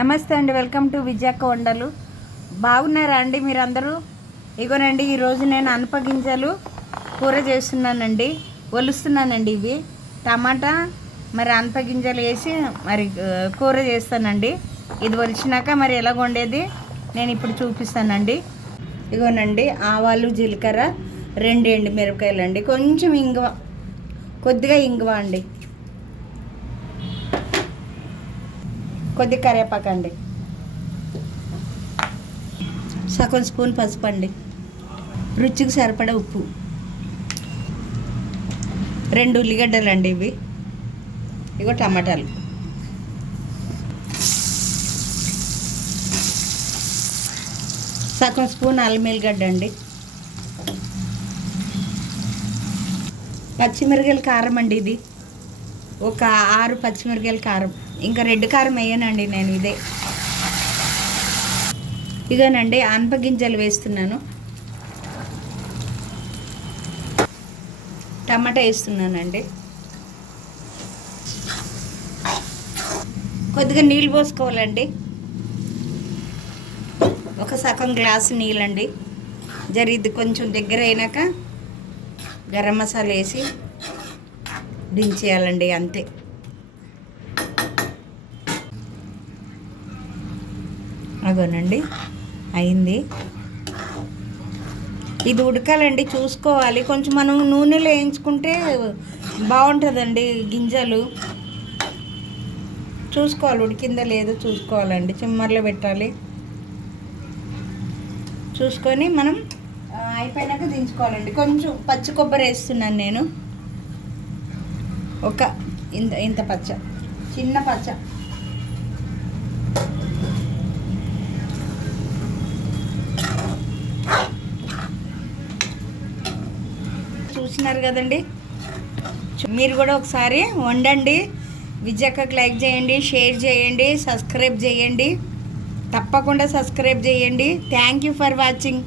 నమస్తే అండి, welcome to విజయక్క వండలు. బాగున్నారా అండి మీరందరూ? ఇగోనండి, ఈరోజు నేను అనపగింజలు కూర చేస్తున్నానండి, ఒలుస్తున్నానండి. ఇవి టమాటా మరి అనపగింజలు వేసి మరి కూర చేస్తానండి. ఇది ఒలిచినాక మరి ఎలా వండేది నేను ఇప్పుడు చూపిస్తానండి. ఇగోనండి, ఆవాలు, జీలకర్ర, 2 ఎండుమిరపకాయలు అండి, కొంచెం ఇంగువ, కొద్దిగా ఇంగువ అండి, కొద్ది కరివేపాకు అండి, సగం స్పూన్ పసుపు అండి, రుచికి సరిపడా ఉప్పు, 2 ఉల్లిగడ్డలు అండి, ఇగో టమాటాలు, సగం స్పూన్ అల్లం వెల్లిగడ్డ అండి, పచ్చిమిరపకాయల కారం అండి, ఇది ఒక 6 పచ్చిమిరపకాయల కారం, ఇంకా రెడ్ కారం వేయనండి నేను, ఇదే. ఇదేనండి, అనపగింజలు వేస్తున్నాను, టమాటా వేస్తున్నానండి, కొద్దిగా నీళ్ళు పోసుకోవాలండి, ఒక సగం గ్లాసు నీళ్ళండి. ఇది కొంచెం దగ్గర అయినాక గరం మసాలా వేసి దించేయాలండి, అంతే. అగోనండి, అయింది. ఇది ఉడకాలండి, చూసుకోవాలి. కొంచెం మనం నూనెలో వేయించుకుంటే బాగుంటుందండి. గింజలు చూసుకోవాలి, ఉడికిందా లేదో చూసుకోవాలండి. చిమ్మర్లో పెట్టాలి, చూసుకొని మనం అయిపోయినాక దించుకోవాలండి. కొంచెం పచ్చి కొబ్బరి వేస్తున్నాను నేను, ఒక ఇంత పచ్చ, చిన్న పచ్చ. చూసినారు కదండి, మీరు కూడా ఒకసారి వండండి. విజయక్కకి లైక్ చేయండి, షేర్ చేయండి, సబ్స్క్రైబ్ చేయండి, తప్పకుండా సబ్స్క్రైబ్ చేయండి. Thank you for watching.